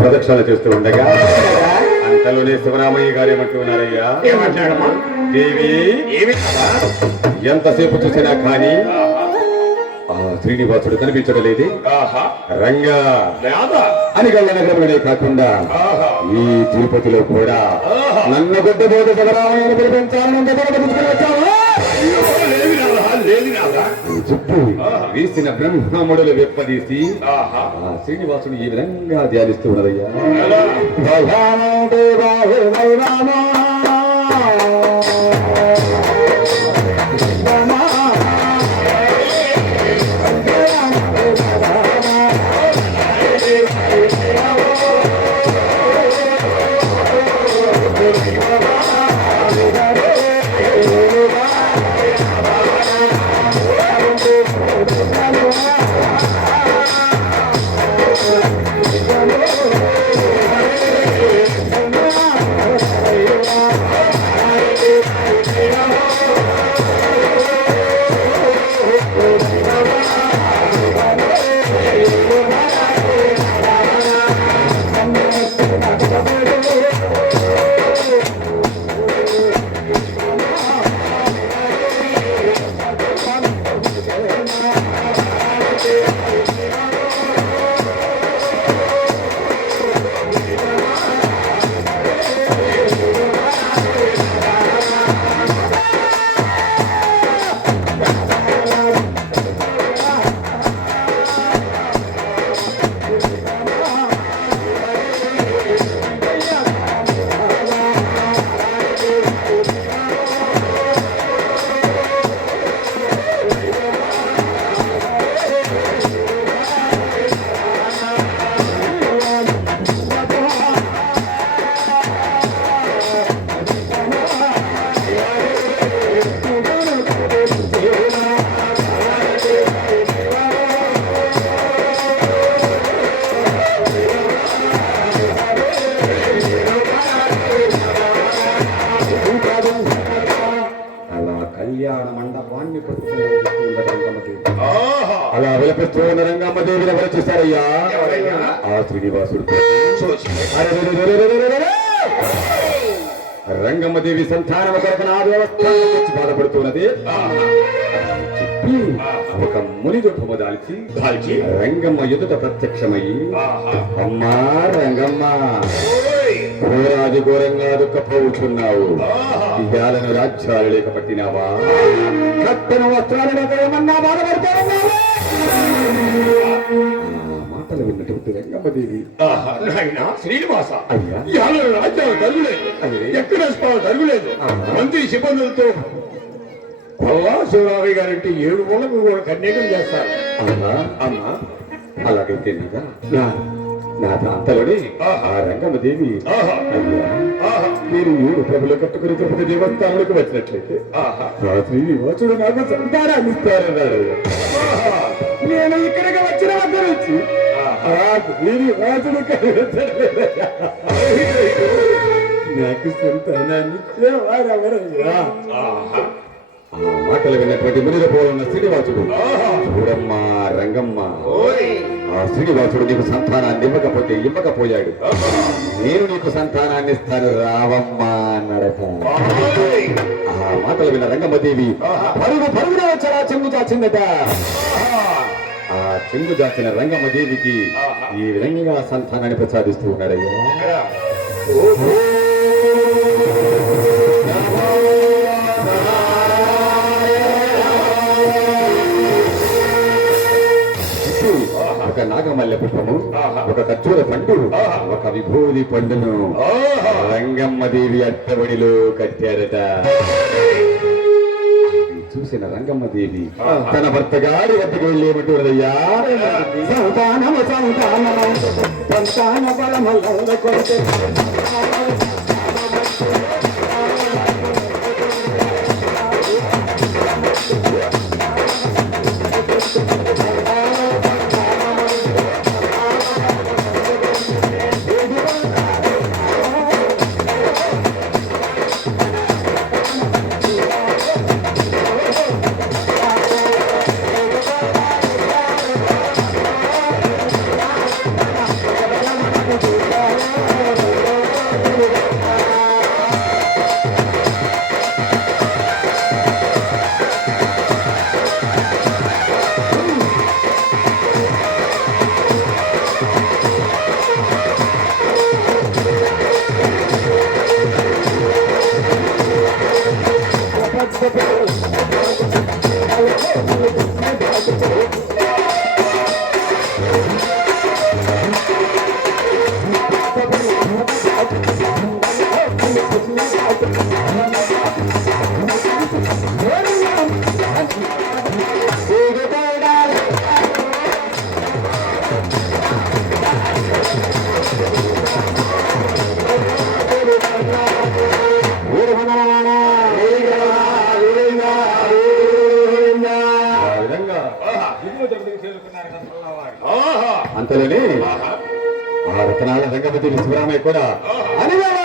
ప్రదక్షిణ చేస్తూ ఉండగా అంతలోనే శివరామయ్య గారు ఏమంటున్నారయ్యా దేవి ఎంతసేపు చూసినా కానీ ఆ శ్రీనివాసుడు కనిపించడం లేదు. ఆహా. రంగా అని గల్ల నగరమే కాకుండా ఈ తిరుపతిలో కూడా. నన్ను గుడ్డబోదు శివరామయ్యను పిలిపించాలని చెప్పి వీసిన బ్రహ్మముడులు వెప్పదీసి శ్రీనివాసుడు ఈ విధంగా ధ్యానిస్తూ ఉన్నదయ్యా. రంగమ్మదేవిని ఎవరు ఎవరయ్యా? ఆ శ్రీనివాసుడు చూసి అరే రే రే రే రే రే రే రే! రంగమ్మదేవి సంతానం కొరకు నా వ్యవస్థ బాధపడుతున్నది. చెప్పి ఒక ముని రూపము దాల్చి దాల్చి రంగమ్మ ఎదుట ప్రత్యక్షమయ్యి అమ్మా రంగమ్మ! ఘోరాది ఘోరంగా దుఃఖపోతున్నావు ఇయాలను రాజ్యాలు లేక పట్టినావా కట్టన వస్త్రాలు లేక ఏమన్నా బాధపడుతున్నావా ఆ నాయనా శ్రీనివాస. రాజ్యాలు తరుగులేదు. ఎక్కడ తరుగులేదు. మంత్రి సిబ్బందులతో పల్లా శివరామయ్య గారంటే ఏడు మూలకు కూడా కన్యకం చేస్తారు. అమ్మా. అమ్మా. అలాగైతే నీగా నా నా ప్రాంతంలోని. ఆ రంగమ్మదేవి మీరు ఏడు ప్రభులు కట్టుకుని తిరుపతి దేవస్థానానికి వచ్చినట్లయితే శ్రీనివాసుడు నాకు సంతానాన్ని ఇస్తారన్నాడు ఆహా. నేను ఇక్కడికి వచ్చిన వద్ద నుంచి నాకు సంతానాన్ని ఇచ్చేవారెవరయ్యా ఆహా. ఆ మాటలు విన్నటువంటి మునిలో పోలున్న శ్రీనివాసుడు. చూడమ్మా రంగమ్మ. ఆ శ్రీనివాసుడు నీకు సంతానాన్ని ఇవ్వకపోతే ఇవ్వకపోయాడు. నేను నీకు సంతానాన్ని ఇస్తాను రావమ్మా అన్నాడట ఆ మాటలు విన్న రంగమ్మదేవి. పరుగు పరుగున వచ్చారా చెంగు చాచిందట. ఆ చెంగు చాచిన రంగమ్మదేవికి ఆహా. ఈ విధంగా సంతానాన్ని ప్రసాదిస్తూ ఉన్నాడయ్యా? ఒక నాగమల్లె పుష్పము. ఒక ఖర్జూర పండు. ఒక విభూది పండును ఆహా. రంగమ్మదేవి అట్టబడిలో కట్టారట చూసిన రంగమ్మదేవి. తన భర్త గారి వద్దకు వెళ్ళేమంటున్నదయ్యా సంతానము సంతానము. సంతాన బలమల్ల కొరతే ఆ అంతలోనే ఆ రత్నాల రంగపతి శివరామయ్య కూడా. అనివార్య